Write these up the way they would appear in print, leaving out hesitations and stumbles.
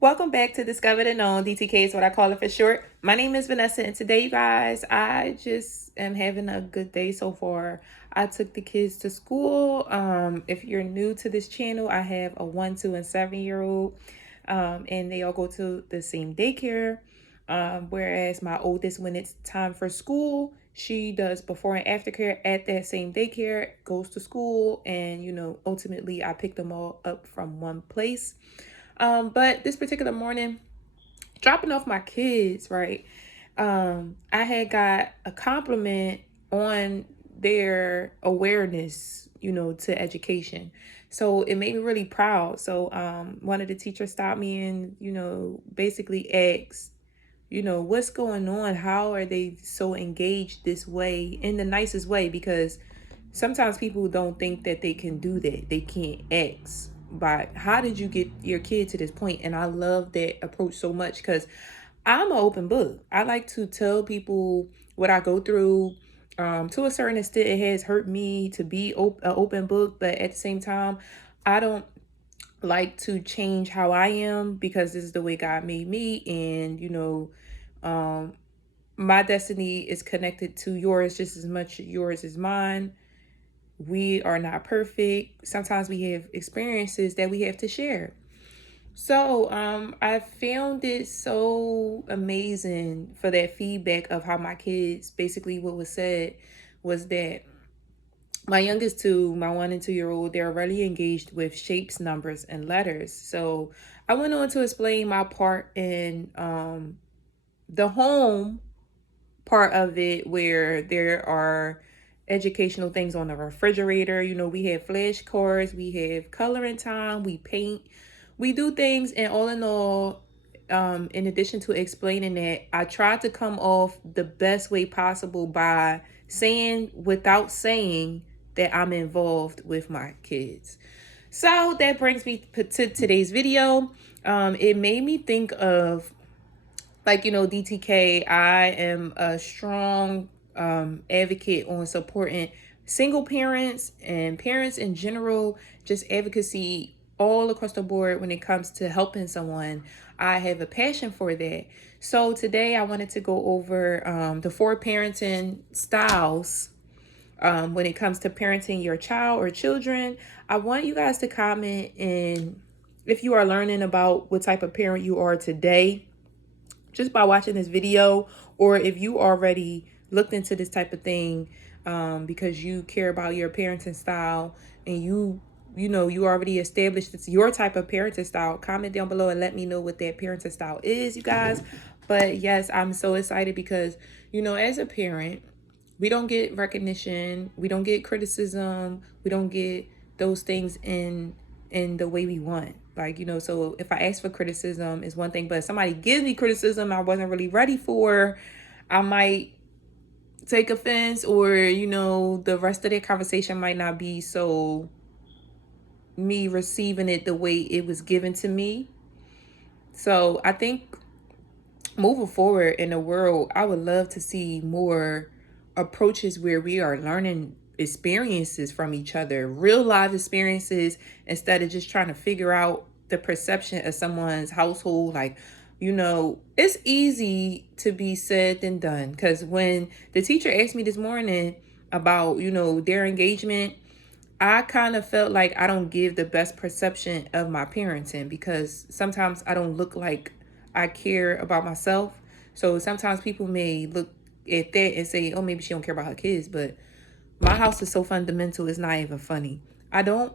Welcome back to Discover the Known. DTK is what I call it for short. My name is Vanessa, and today, you guys, I just am having a good day so far. I took the kids to school. If you're new to this channel, I have a 1, 2, and 7-year-old, and they all go to the same daycare. Whereas my oldest, when it's time for school, she does before and after care at that same daycare, goes to school, and ultimately I pick them all up from one place. But this particular morning, dropping off my kids, right? I had got a compliment on their awareness, to education. So it made me really proud. So one of the teachers stopped me and, basically asked, what's going on? How are they so engaged this way in the nicest way? Because sometimes people don't think that they can do that. They can't ask. But how did you get your kid to this point? And I love that approach so much because I'm an open book. I like to tell people what I go through. To a certain extent, it has hurt me to be an open book, but at the same time, I don't like to change how I am because this is the way God made me. And, um, my destiny is connected to yours just as much yours as mine. We are not perfect. Sometimes we have experiences that we have to share. So, I found it so amazing for that feedback of how my kids, basically what was said was that my youngest two, my 1 and 2-year-old, they're really engaged with shapes, numbers, and letters. So I went on to explain my part in the home part of it, where there are educational things on the refrigerator. We have flashcards, we have coloring time, we paint, we do things. And all in all, in addition to explaining that, I tried to come off the best way possible by saying without saying that I'm involved with my kids. So that brings me to today's video. It made me think of, like, DTK, I am a strong advocate on supporting single parents and parents in general, just advocacy all across the board when it comes to helping someone. I have a passion for that. So today I wanted to go over the 4 parenting styles when it comes to parenting your child or children. I want you guys to comment in if you are learning about what type of parent you are today just by watching this video, or if you already looked into this type of thing because you care about your parenting style and you already established it's your type of parenting style. Comment down below and let me know what that parenting style is, you guys. But yes, I'm so excited because as a parent, we don't get recognition, we don't get criticism, we don't get those things in the way we want. Like, so if I ask for criticism is one thing, but if somebody gives me criticism I wasn't really ready for, I might take offense, or the rest of the conversation might not be so me receiving it the way it was given to me. So I think moving forward in the world, I would love to see more approaches where we are learning experiences from each other, real life experiences, instead of just trying to figure out the perception of someone's household. Like, it's easy to be said than done. Because when the teacher asked me this morning about, their engagement, I kind of felt like I don't give the best perception of my parenting because sometimes I don't look like I care about myself. So sometimes people may look at that and say, oh, maybe she don't care about her kids. But my house is so fundamental, it's not even funny. I don't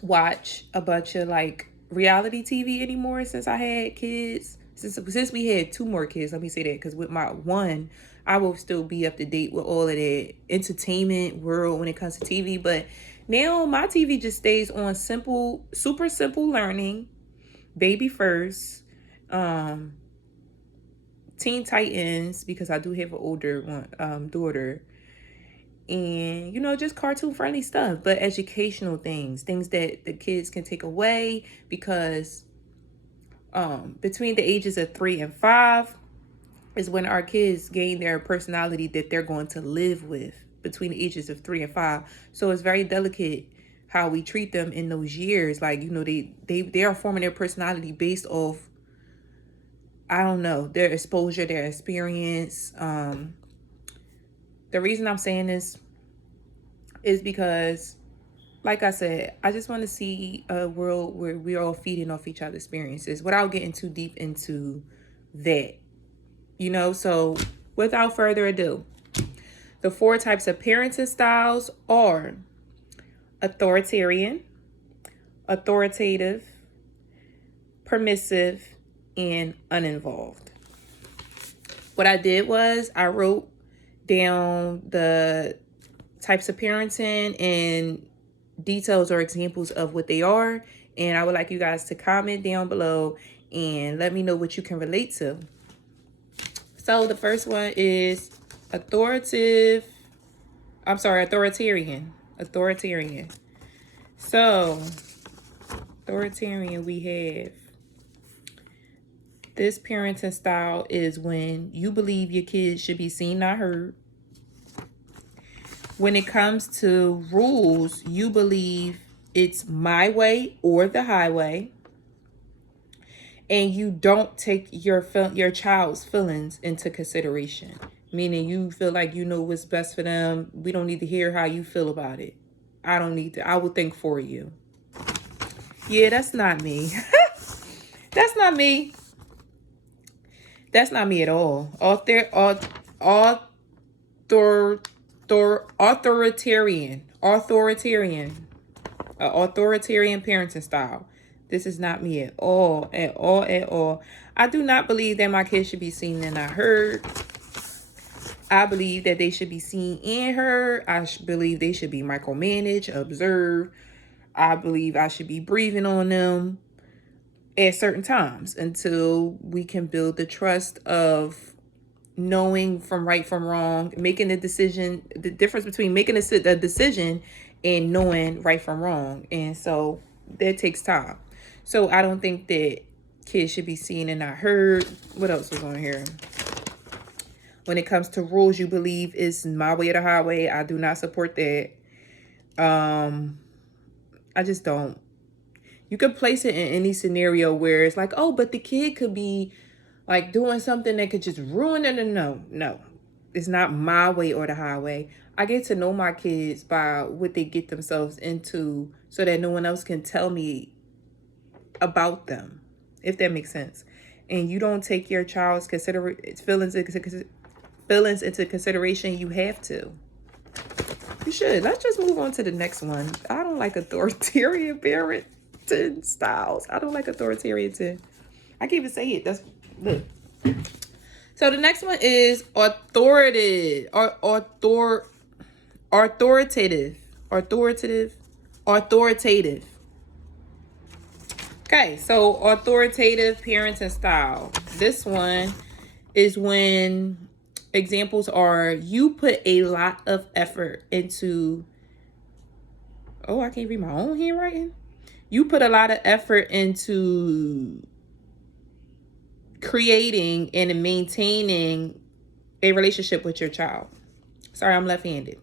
watch a bunch of like reality TV anymore since I had kids. Since we had 2 more kids, let me say that, because with my one, I will still be up to date with all of the entertainment world when it comes to TV. But now my TV just stays on super simple learning, Baby First, Teen Titans, because I do have an older one, daughter, and just cartoon friendly stuff, but educational things that the kids can take away, because between the ages of 3 and 5 is when our kids gain their personality that they're going to live with, between the ages of 3 and 5. So it's very delicate how we treat them in those years. Like, you know, they are forming their personality based off, I don't know, their exposure, their experience. The reason I'm saying this is because, like I said, I just want to see a world where we're all feeding off each other's experiences without getting too deep into that, you know? So without further ado, the 4 types of parenting styles are authoritarian, authoritative, permissive, and uninvolved. What I did was I wrote down the types of parenting and details or examples of what they are. And I would like you guys to comment down below and let me know what you can relate to. So the first one is authoritarian. Authoritarian. So authoritarian, we have this parenting style is when you believe your kids should be seen, not heard. When it comes to rules, you believe it's my way or the highway. And you don't take your child's feelings into consideration. Meaning you feel like you know what's best for them. We don't need to hear how you feel about it. I don't need to. I will think for you. Yeah, that's not me. That's not me. That's not me at all. Authoritarian parenting style. This is not me at all, at all, at all. I do not believe that my kids should be seen and not heard. I believe that they should be seen and heard. I believe they should be micromanaged, observed. I believe I should be breathing on them at certain times until we can build the trust of knowing from right from wrong, making a decision, the difference between making a decision and knowing right from wrong. And so that takes time. So I don't think that kids should be seen and not heard. What else was on here? When it comes to rules, you believe it's my way or the highway. I do not support that. I just don't. You could place it in any scenario where it's like, oh, but the kid could be like doing something that could just ruin it. No, it's not my way or the highway. I get to know my kids by what they get themselves into so that no one else can tell me about them, if that makes sense. And you don't take your child's feelings into consideration. You have to. You should. Let's just move on to the next one. I don't like authoritarian parenting styles. I don't like authoritarian. I can't even say it. That's look. So the next one is authoritative. Okay, so authoritative parenting style. This one is when examples are you put a lot of effort into. Oh, I can't read my own handwriting. You put a lot of effort into creating and maintaining a relationship with your child. Sorry, I'm left-handed.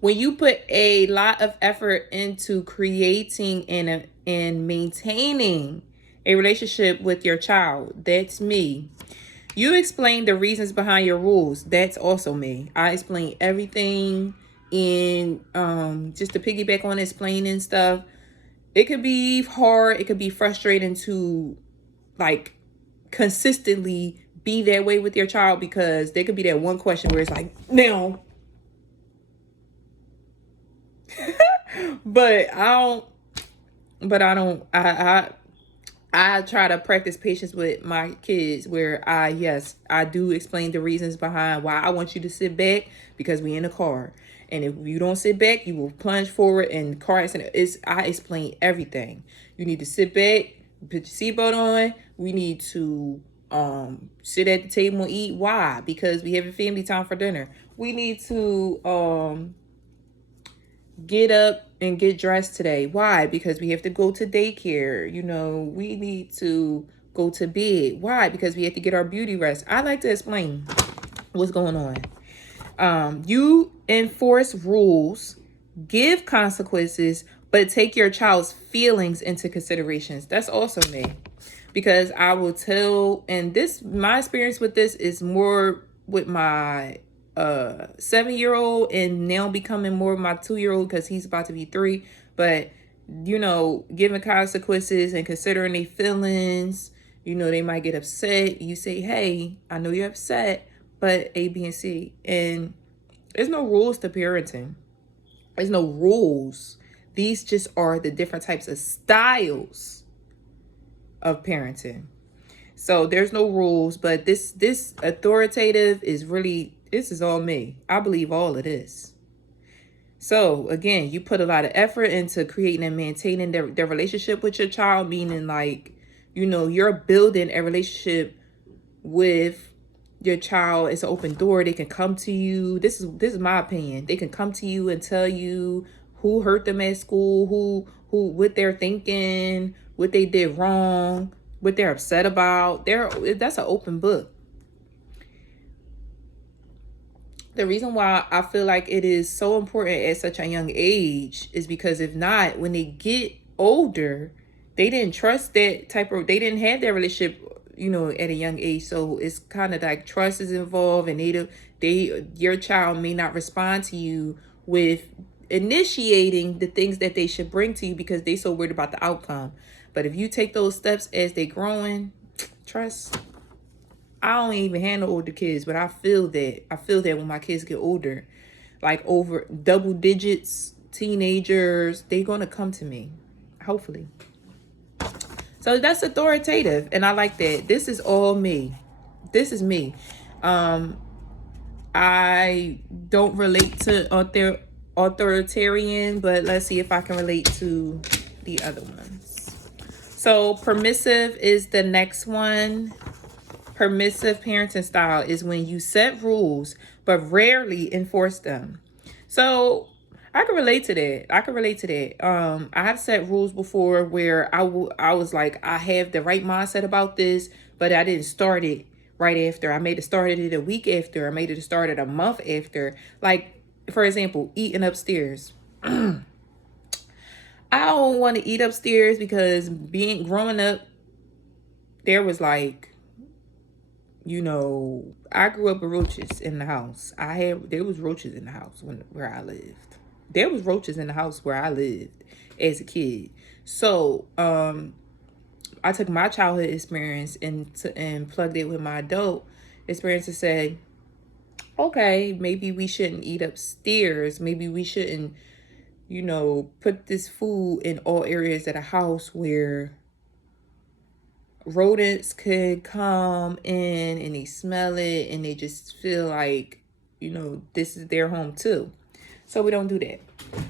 When you put a lot of effort into creating and maintaining a relationship with your child, that's me. You explain the reasons behind your rules. That's also me. I explain everything. And just to piggyback on explaining stuff, it could be hard. It could be frustrating to like consistently be that way with your child, because there could be that one question where it's like, now. But I try to practice patience with my kids where I do explain the reasons behind why I want you to sit back, because we in a car. And if you don't sit back, you will plunge forward and car accident. I explain everything. You need to sit back, put your seatbelt on. We need to sit at the table and eat. Why? Because we have a family time for dinner. We need to get up and get dressed today. Why? Because we have to go to daycare. You know, we need to go to bed. Why? Because we have to get our beauty rest. I like to explain what's going on. You enforce rules give consequences, but take your child's feelings into considerations. That's also me. Because I will tell, and this, my experience with this is more with my 7-year-old, and now becoming more my 2-year-old because he's about to be 3. But giving consequences and considering their feelings. They might get upset. You say, hey, I know you're upset, but A, B, and C. And there's no rules to parenting. There's no rules. These just are the different types of styles of parenting. So there's no rules, but this authoritative is really, this is all me. I believe all of this. So again, you put a lot of effort into creating and maintaining their relationship with your child, meaning like, you're building a relationship with your child. It's an open door. They can come to you. This is my opinion. They can come to you and tell you who hurt them at school, who what they're thinking, what they did wrong, what they're upset about. That's an open book. The reason why I feel like it is so important at such a young age is because if not, when they get older, they didn't trust that they didn't have that relationship, at a young age. So it's kind of like trust is involved, and your child may not respond to you with initiating the things that they should bring to you because they so worried about the outcome. But if you take those steps as they growing, trust. I don't even handle older kids, but I feel that. I feel that when my kids get older, like over double digits, teenagers, they're going to come to me, hopefully. So that's authoritative, and I like that. This is all me. This is me. I don't relate to authoritarian, but let's see if I can relate to the other ones. So permissive is the next one. Permissive parenting style is when you set rules but rarely enforce them. So I can relate to that. I have set rules before where I was like, I have the right mindset about this, but I didn't start it right after. I made it started it a week after. I made it started a month after. Like, for example, eating upstairs. I don't want to eat upstairs because growing up, there was like, I grew up with roaches in the house. There was roaches in the house where I lived. There was roaches in the house where I lived as a kid. So, I took my childhood experience and plugged it with my adult experience to say, okay, maybe we shouldn't eat upstairs. Maybe we shouldn't, put this food in all areas of the house where rodents could come in and they smell it and they just feel like, this is their home too. So we don't do that.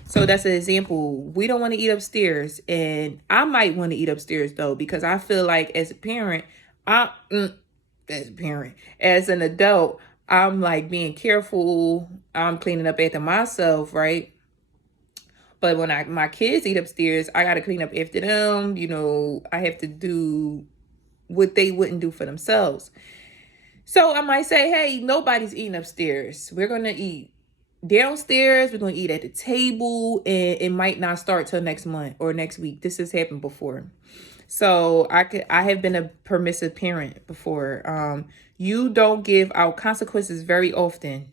So that's an example. We don't want to eat upstairs, and I might want to eat upstairs though, because I feel like as a parent, as an adult, I'm like being careful. I'm cleaning up after myself, right? But when my kids eat upstairs, I got to clean up after them. I have to do what they wouldn't do for themselves. So I might say, hey, nobody's eating upstairs. We're going to eat downstairs. We're going to eat at the table, and it might not start till next month or next week. This has happened before. So I have been a permissive parent before. You don't give out consequences very often.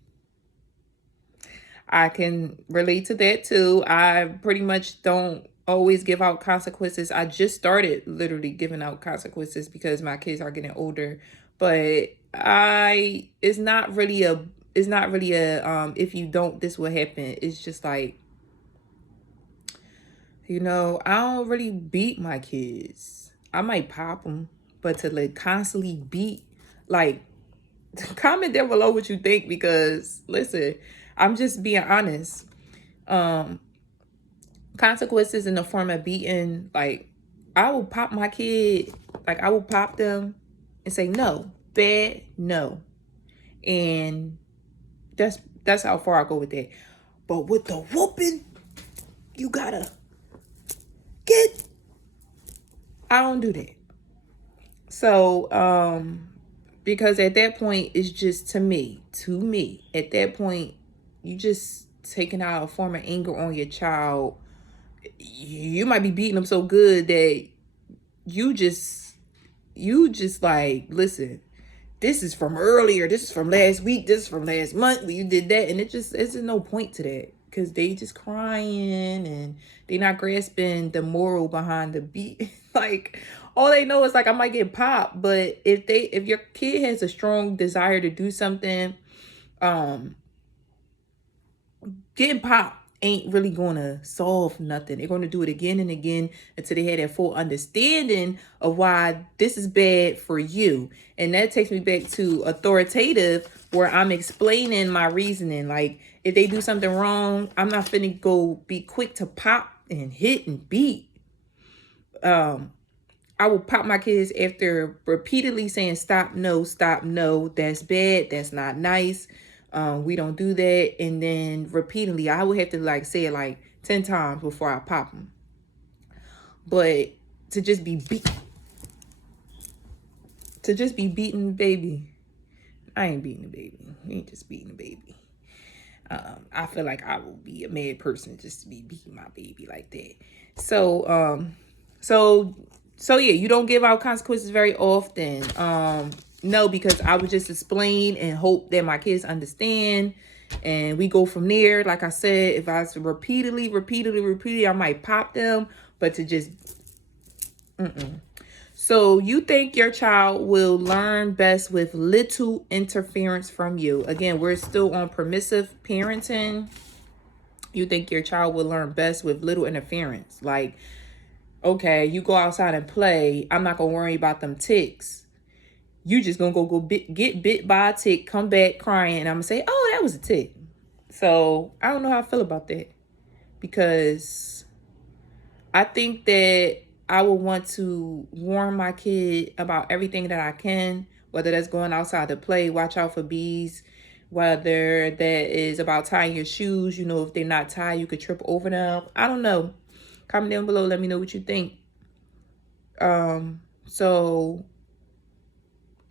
I can relate to that too. I pretty much don't always give out consequences. I just started literally giving out consequences because my kids are getting older. But it's not really a if you don't, this will happen. It's just like, I don't really beat my kids. I might pop them, but to like constantly beat, like, comment down below what you think, because listen, I'm just being honest. Consequences in the form of beating, like, I will pop my kid, like I will pop them and say no, bad, no. And that's how far I go with that. But with the whooping, you gotta get, I don't do that. So, because at that point, it's just to me, at that point, you just taking out a form of anger on your child, you might be beating them so good that you just like, listen, this is from earlier, this is from last week, this is from last month when you did that, and it just isn't no point to that because they just crying and they not grasping the moral behind the beat. Like, all they know is like, I might get popped, but if your kid has a strong desire to do something, getting popped ain't really gonna solve nothing. They're gonna do it again and again until they have that full understanding of why this is bad for you. And that takes me back to authoritative, where I'm explaining my reasoning. Like, if they do something wrong, I'm not finna go be quick to pop and hit and beat. I will pop my kids after repeatedly saying, stop, no, that's bad, that's not nice. We don't do that. And then repeatedly, I would have to like say it like 10 times before I pop them. But to just be beating the baby, I ain't beating the baby. We ain't just beating the baby. I feel like I will be a mad person just to be beating my baby like that. So yeah, you don't give out consequences very often. No, because I would just explain and hope that my kids understand, and we go from there. Like I said, if I repeatedly, I might pop them, but to just, So you think your child will learn best with little interference from you? Again, we're still on permissive parenting. You think your child will learn best with little interference. Like, okay, you go outside and play. I'm not going to worry about them ticks. You just going to get bit by a tick, come back crying, and I'm going to say, oh, that was a tick. So I don't know how I feel about that, because I think that I would want to warn my kid about everything that I can, whether that's going outside to play, watch out for bees, whether that is about tying your shoes. You know, if they're not tied, you could trip over them. I don't know. Comment down below. Let me know what you think. So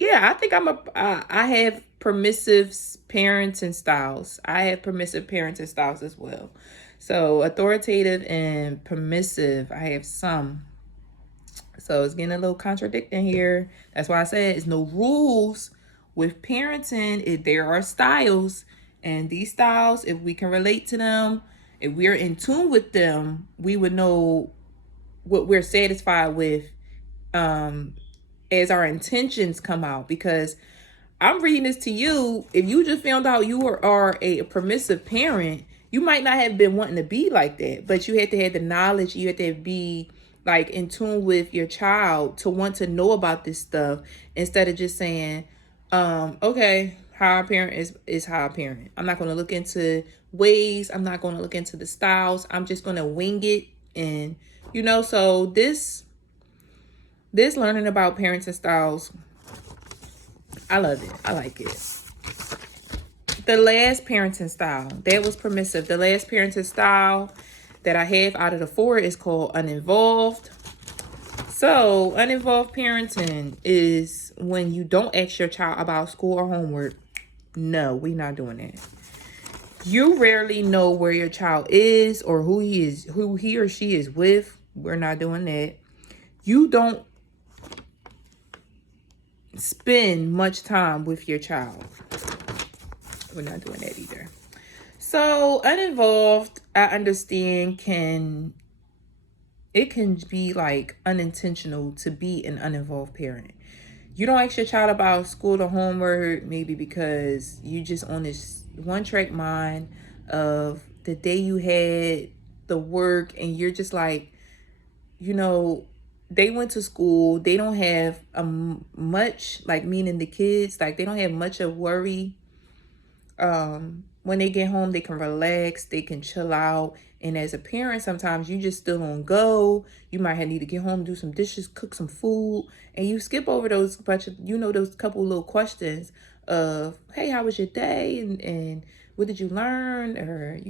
yeah, I think I have permissive parenting styles. I have permissive parenting styles as well. So authoritative and permissive, I have some. So it's getting a little contradicting here. That's why I said it's no rules with parenting. There are styles, and these styles, if we can relate to them, if we're in tune with them, we would know what we're satisfied with as our intentions come out. Because I'm reading this to you. If you just found out you are a permissive parent, you might not have been wanting to be like that, but you had to have the knowledge. You had to be like in tune with your child to want to know about this stuff, instead of just saying, okay, how I parent is how I parent. I'm not going to look into ways. I'm not going to look into the styles. I'm just going to wing it. And, so this learning about parenting styles, I love it. I like it. The last parenting style, that was permissive. The last parenting style that I have out of the 4 is called uninvolved. So uninvolved parenting is when you don't ask your child about school or homework. No, we're not doing that. You rarely know where your child is or who he or she is with. We're not doing that. You don't spend much time with your child. We're not doing that either. So uninvolved, I understand, can be like unintentional to be an uninvolved parent. You don't ask your child about school or homework, maybe because you just on this one track mind of the day you had the work, and you're just like, they went to school. They don't have much, like, meaning the kids, like, they don't have much of worry. When they get home, they can relax, they can chill out. And as a parent, sometimes you just still on go. You might need to get home, do some dishes, cook some food, and you skip over those those couple little questions of, hey, how was your day? And what did you learn? Or,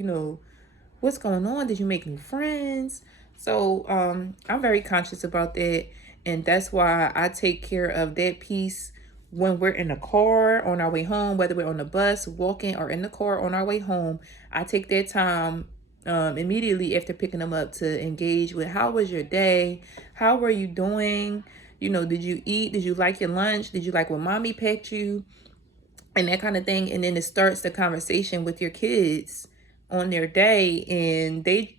what's going on? Did you make new friends? So I'm very conscious about that. And that's why I take care of that piece when we're in the car on our way home, whether we're on the bus, walking, or in the car on our way home, I take that time immediately after picking them up to engage with how was your day? How were you doing? You know, did you eat? Did you like your lunch? Did you like what mommy packed you? And that kind of thing. And then it starts the conversation with your kids on their day, and they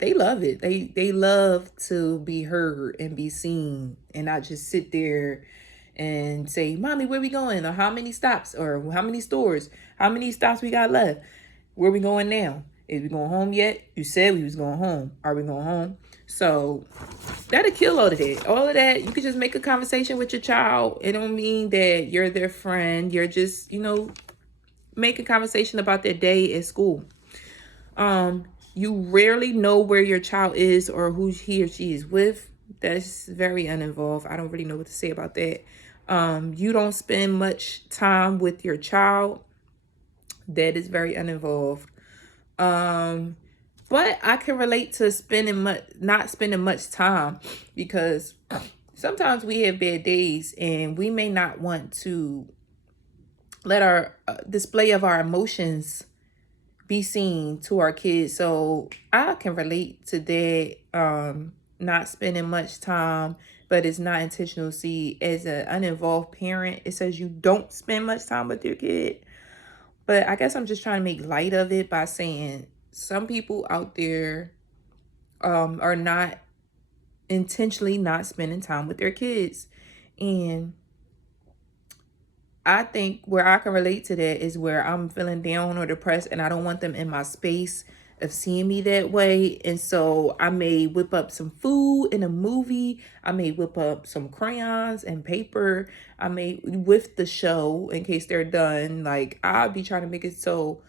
love it. They love to be heard and be seen, and not just sit there and say, "Mommy, where we going?" or "How many stops?" or "How many stores? How many stops we got left? Where we going now? Is we going home yet? You said we was going home. Are we going home?" So that'll kill all of that. All of that, you could just make a conversation with your child. It don't mean that you're their friend. You're just, make a conversation about their day at school. You rarely know where your child is or who he or she is with. That's very uninvolved. I don't really know what to say about that. You don't spend much time with your child. That is very uninvolved. But I can relate to not spending much time, because sometimes we have bad days and we may not want to let our display of our emotions be seen to our kids. So I can relate to that. Not spending much time, but it's not intentional. See, as an uninvolved parent, it says you don't spend much time with your kid. But I guess I'm just trying to make light of it by saying some people out there are not intentionally not spending time with their kids. And I think where I can relate to that is where I'm feeling down or depressed and I don't want them in my space of seeing me that way. And so I may whip up some food in a movie. I may whip up some crayons and paper. I may with the show in case they're done. Like, I'll be trying to make it so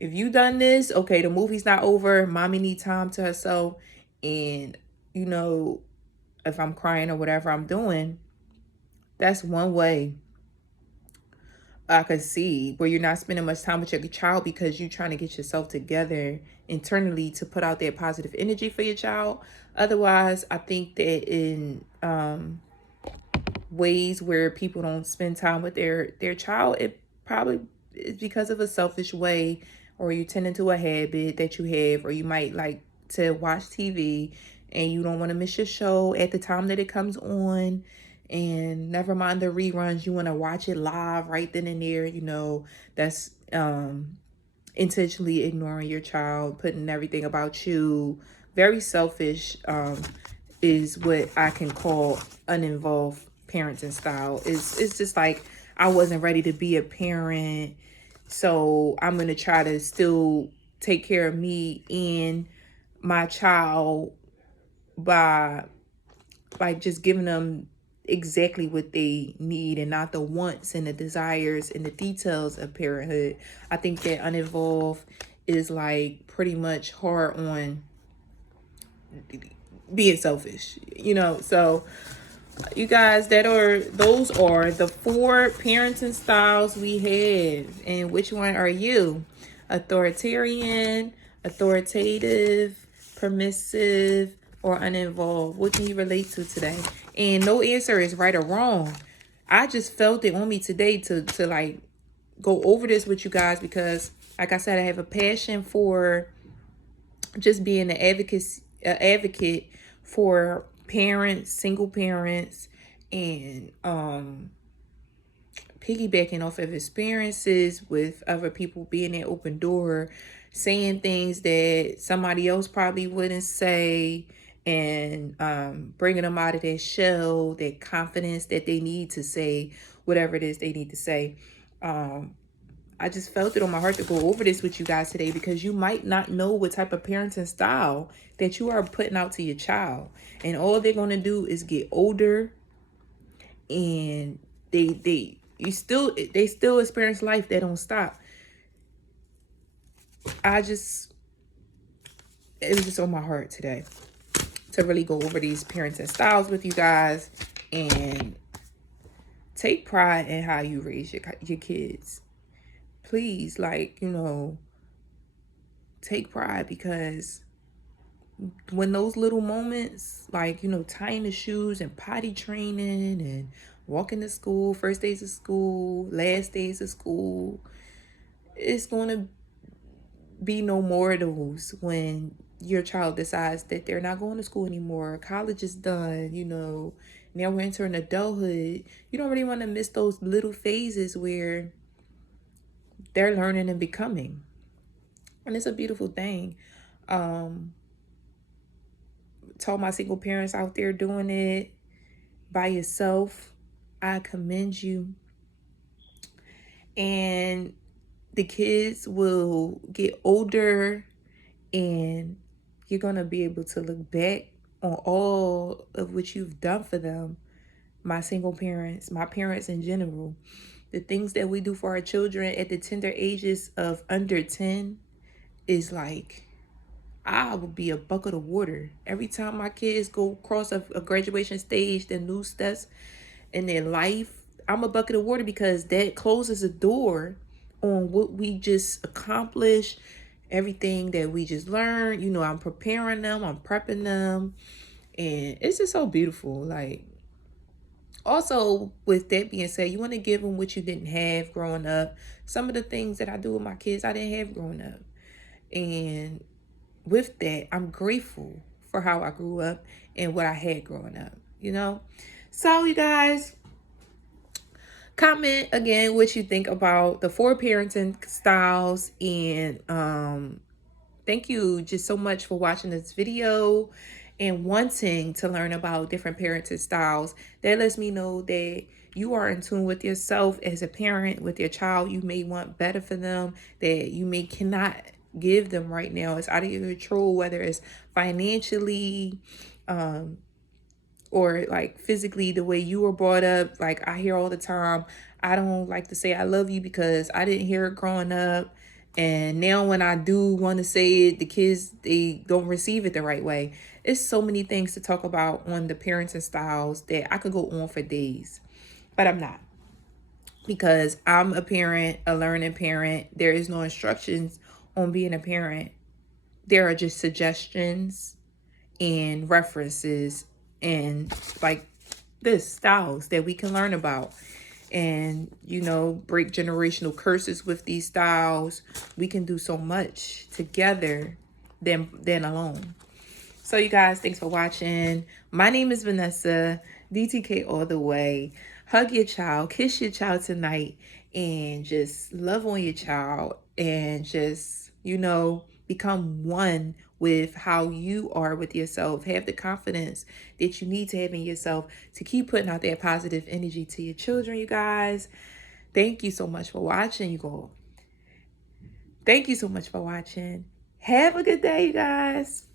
if you done this, okay, the movie's not over. Mommy need time to herself. And, if I'm crying or whatever I'm doing, that's one way I could see where you're not spending much time with your child because you're trying to get yourself together internally to put out that positive energy for your child. Otherwise, I think that in ways where people don't spend time with their child, it probably is because of a selfish way, or you tend into a habit that you have, or you might like to watch TV and you don't want to miss your show at the time that it comes on. And never mind the reruns, you want to watch it live right then and there. That's intentionally ignoring your child, putting everything about you. Very selfish is what I can call uninvolved parenting style. It's just like, I wasn't ready to be a parent, so I'm gonna try to still take care of me and my child by like just giving them exactly what they need and not the wants and the desires and the details of parenthood. I think that uninvolved is like pretty much hard on being selfish, So you guys, those are the 4 parenting styles we have. And which one are you? Authoritarian, authoritative, permissive, or uninvolved? What can you relate to today? And no answer is right or wrong. I just felt it on me today to like go over this with you guys because, like I said, I have a passion for just being an advocate for parents, single parents, and piggybacking off of experiences with other people, being that open door, saying things that somebody else probably wouldn't say, and bringing them out of their shell, that confidence that they need to say whatever it is they need to say. I just felt it on my heart to go over this with you guys today because you might not know what type of parenting style that you are putting out to your child. And all they're going to do is get older, and they still experience life. They don't stop. It was just on my heart today to really go over these parenting styles with you guys and take pride in how you raise your kids. Please, take pride, because when those little moments, like, tying the shoes and potty training and walking to school, first days of school, last days of school. It's going to be no more of those when your child decides that they're not going to school anymore. College is done, Now we're entering adulthood. You don't really want to miss those little phases where they're learning and becoming. And it's a beautiful thing. To all my single parents out there doing it by yourself, I commend you. And the kids will get older and you're going to be able to look back on all of what you've done for them. My single parents, my parents in general, the things that we do for our children at the tender ages of under 10 is like, I would be a bucket of water. Every time my kids go across a graduation stage, the new steps in their life, I'm a bucket of water because that closes a door on what we just accomplished, everything that we just learned. I'm preparing them, I'm prepping them, and it's just so beautiful. Like, also, with that being said, you want to give them what you didn't have growing up. Some of the things that I do with my kids, I didn't have growing up. And with that, I'm grateful for how I grew up and what I had growing up. So, you guys, comment again what you think about the 4 parenting styles. And thank you just so much for watching this video and wanting to learn about different parenting styles. That lets me know that you are in tune with yourself as a parent, with your child. You may want better for them that you may cannot give them right now. It's out of your control, whether it's financially, or like physically, the way you were brought up. Like, I hear all the time, I don't like to say I love you because I didn't hear it growing up. And now when I do want to say it, the kids, they don't receive it the right way. It's so many things to talk about on the parenting styles that I could go on for days, but I'm not, because I'm a parent, a learning parent. There is no instructions on being a parent. There are just suggestions and references and like this styles that we can learn about and break generational curses with these styles. We can do so much together than alone. So you guys, thanks for watching. My name is Vanessa, DTK all the way. Hug your child, kiss your child tonight, and just love on your child, and just become one with how you are with yourself. Have the confidence that you need to have in yourself to keep putting out that positive energy to your children, you guys. Thank you so much for watching, you all. Thank you so much for watching. Have a good day, you guys.